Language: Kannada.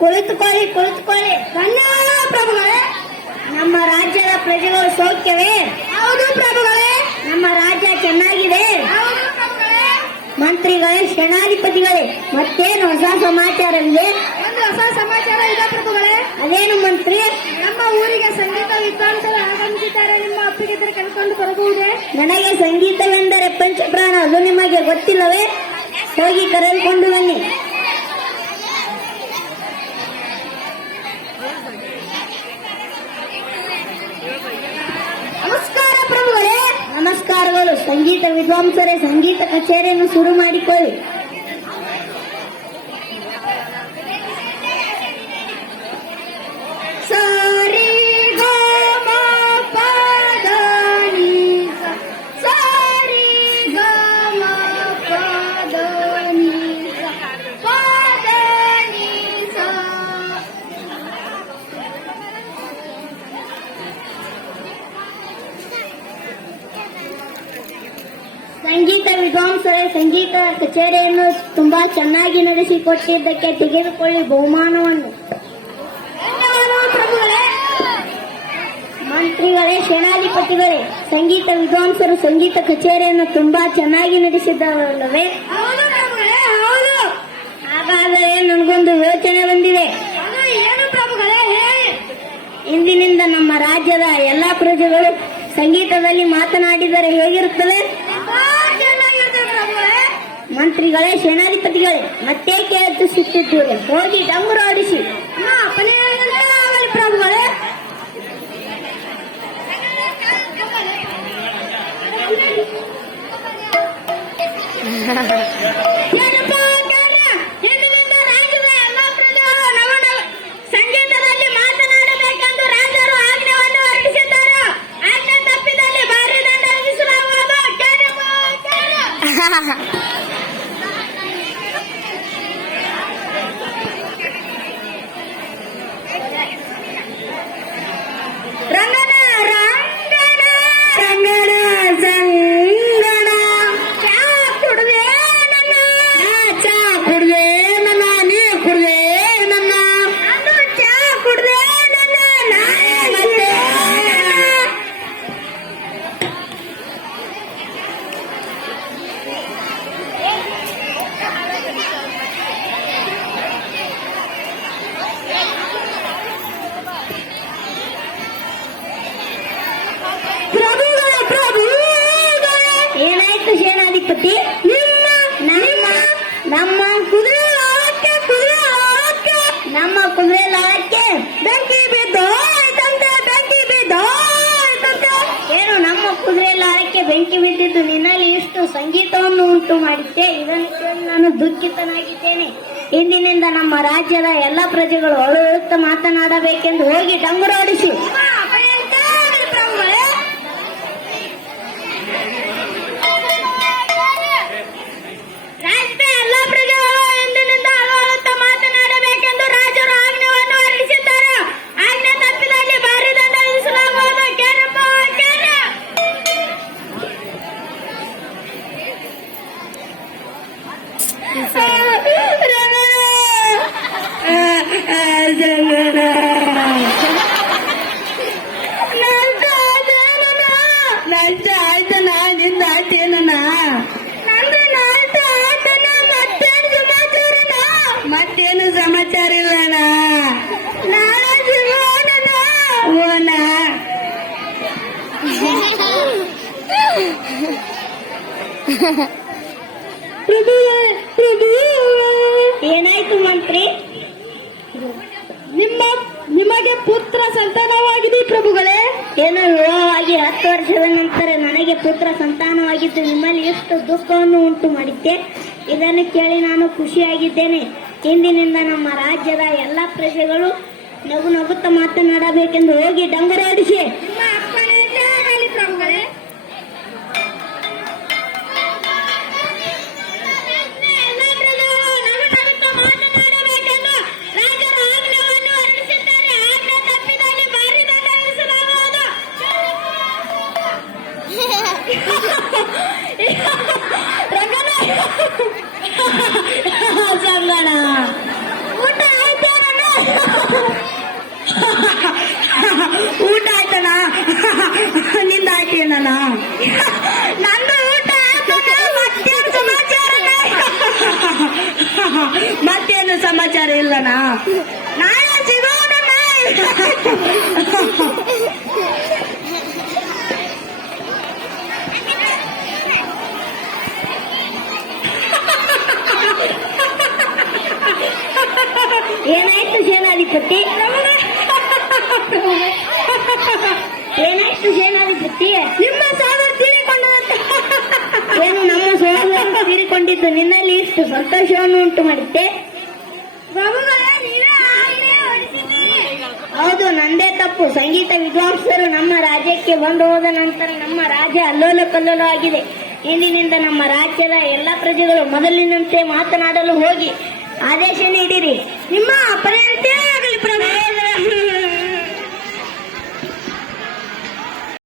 ಕುಳಿತುಕೊಳ್ಳಿ ಕುಳಿತುಕೊಳ್ಳಿ. ಧನ್ಯವಾದ ಪ್ರಭುಗಳೇ ನಮ್ಮ ರಾಜ್ಯದ ಪ್ರಜೆಗಳು ಸೌಖ್ಯವೇ ಹೌದು ಪ್ರಭುಗಳೇ. ನಮ್ಮ ರಾಜ್ಯ ಚೆನ್ನಾಗಿದೆ? ಮಂತ್ರಿಗಳೇ ಸೇನಾಧಿಪತಿಗಳೇ ಮತ್ತೇನು ಹೊಸ ಸಮಾಚಾರ ಇದೆ? ಒಂದು ಹೊಸ ಸಮಾಚಾರ ಇದೆ ಪ್ರಭುಗಳೇ. ಅದೇನು ಮಂತ್ರಿ? ನಮ್ಮ ಊರಿಗೆ ಸಂಗೀತ ವಿದ್ವಾಂಸರು ಆಗಮಿಸಿದ್ದಾರೆ ನಿಮ್ಮ ಅಪ್ಪಿಗಿದ್ರೆ ಕರ್ಕೊಂಡು ಬರಬಹುದೇ? ನನಗೆ ಸಂಗೀತವೆಂದರೆ ಪಂಚಪ್ರಾಣ ಅದು ನಿಮಗೆ ಗೊತ್ತಿಲ್ಲವೇ? ಹೋಗಿ ಕರೆದುಕೊಂಡು ಬನ್ನಿ. ನಮಸ್ಕಾರ ಪ್ರಭುಗಳೇ ನಮಸ್ಕಾರಗಳು. ಸಂಗೀತ ವಿದ್ವಾಂಸರೇ ಸಂಗೀತ ಕಚೇರಿಯನ್ನು ಶುರು ಮಾಡಿಕೊಳ್ಳಿ. ಸಂಗೀತ ಕಚೇರಿಯನ್ನು ತುಂಬಾ ಚೆನ್ನಾಗಿ ನಡೆಸಿಕೊಟ್ಟಿದ್ದಕ್ಕೆ ತೆಗೆದುಕೊಳ್ಳಿ ಬಹುಮಾನವನ್ನು. ಮಂತ್ರಿಗಳೇ, ಸೇನಾಧಿಪತಿಗಳೇ, ಸಂಗೀತ ವಿದ್ವಾಂಸರು, ಸಂಗೀತ ಕಚೇರಿಯನ್ನು ತುಂಬಾ ಚೆನ್ನಾಗಿ ನಡೆಸಿದ್ದಾರಲ್ಲವೇ ಹಾಗಾದರೆ ನನಗೊಂದು ಯೋಚನೆ ಬಂದಿದೆ. ಇಂದಿನಿಂದ ನಮ್ಮ ರಾಜ್ಯದ ಎಲ್ಲಾ ಪ್ರಜೆಗಳು ಸಂಗೀತದಲ್ಲಿ ಮಾತನಾಡಿದರೆ ಹೇಗಿರುತ್ತದೆ? ಮಂತ್ರಿಗಳೇ ಸೇನಾಧಿಪತಿಗಳೇ ಮತ್ತೆ ಕೇಳಿಸುತ್ತಿದ್ದೀರಿ ಹೋಗಿ ಡಂಗುರು ಆಡಿಸಿ. ಪ್ರಭುಗಳೇ. ha ha ಇಂದಿನಿಂದ ನಮ್ಮ ಕುದುರೆ ಲಾಳಕ್ಕೆ ಕುದುರೆ ಲಾಳಕ್ಕೆ ನಮ್ಮ ಕುದುರೆ ಲಾಳಕ್ಕೆ ಬೆಂಕಿ ಬಿದ್ದೋಯ್ತಂತೆ ಬೆಂಕಿ ಏನು ನಮ್ಮ ಕುದುರೆ ಬೆಂಕಿ ಬಿದ್ದಿದ್ದು ನಿನ್ನಲ್ಲಿ ಇಷ್ಟು ಸಂಗೀತವನ್ನು ಉಂಟು ಮಾಡಿದ್ದೆ. ಇದನ್ನು ಕೇಳಿ ನಾನು ದುಃಖಿತನಾಗಿದ್ದೇನೆ. ಇಂದಿನಿಂದ ನಮ್ಮ ರಾಜ್ಯದ ಎಲ್ಲ ಪ್ರಜೆಗಳು ಅಳುತ್ತ ಮಾತನಾಡಬೇಕೆಂದು ಹೋಗಿ ರಾಜ್ಯದ ನಂಜ ಆಯ್ತನ ನಿಂದ ಆಯ್ತನ ಮತ್ತೇನು ಸಮಾಚಾರ ಇಲ್ಲ ನಾಳೆ ಸಿಗೋಣ ಓನ ಪ್ರಭು ಪ್ರಭು. ಏನಾಯ್ತು ಮಂತ್ರಿ? ನಿಮ್ಮ, ನಿಮಗೆ ಪುತ್ರ ಸಂತಾನವಾಗಿದೆ ಪ್ರಭುಗಳೇ. ಏನೋ ವಿವಾಹವಾಗಿ ಹತ್ತು ವರ್ಷದ ನಂತರ ನನಗೆ ಪುತ್ರ ಸಂತಾನವಾಗಿದ್ದು ನಿಮ್ಮಲ್ಲಿ ಎಷ್ಟು ದುಃಖವನ್ನು ಉಂಟು ಮಾಡಿದ್ದೆ? ಇದನ್ನು ಕೇಳಿ ನಾನು ಖುಷಿಯಾಗಿದ್ದೇನೆ. ಇಂದಿನಿಂದ ನಮ್ಮ ರಾಜ್ಯದ ಎಲ್ಲ ಪ್ರಜೆಗಳು ನಗು ನಗುತ್ತ ಮಾತನಾಡಬೇಕೆಂದು ಹೋಗಿ ಡಂಗುರಾಡಿಸಿ. ಸಂಗಣ ಊಟ ಊಟ ಆಯ್ತಣ ನಿಂದ ಆಯ್ತೇನ ನಂದು ಊಟ ಮತ್ತೇನು ಸಮಾಚಾರ ಮತ್ತೇನು ಸಮಾಚಾರ ಇಲ್ಲಣ್ಣ ನಾಳೆ ಸಿಗೋಣ ಸೇನಾಧಿಪತಿ ಏನಾಯ್ತು? ಸೇನಾಧಿಪತಿ ನಿಮ್ಮ ಸೋದರ ತೀರಿಕೊಂಡದಂತೆ. ಏನು ನಮ್ಮ ಸೋದರ ತೀರಿಕೊಂಡಿದ್ದು ನಿನ್ನಲ್ಲಿ ಇಷ್ಟು ಸಂತೋಷವನ್ನು ಉಂಟು ಮಾಡಿದ್ದೆ? ಹೌದು ನಂದೇ ತಪ್ಪು. ಸಂಗೀತ ವಿದ್ವಾಂಸರು ನಮ್ಮ ರಾಜ್ಯಕ್ಕೆ ಬಂದು ಹೋದ ನಂತರ ನಮ್ಮ ರಾಜ್ಯ ಅಲ್ಲೋಲ ಕಲ್ಲೋಲ ಆಗಿದೆ. ಇಂದಿನಿಂದ ನಮ್ಮ ರಾಜ್ಯದ ಎಲ್ಲ ಪ್ರಜೆಗಳು ಮೊದಲಿನಂತೆ ಮಾತನಾಡಲು ಹೋಗಿ ಆದೇಶ ನೀಡಿರಿ. ನಿಮ್ಮ ಅಪರಂತೆ ಆಗಲಿ ಪ್ರಭು.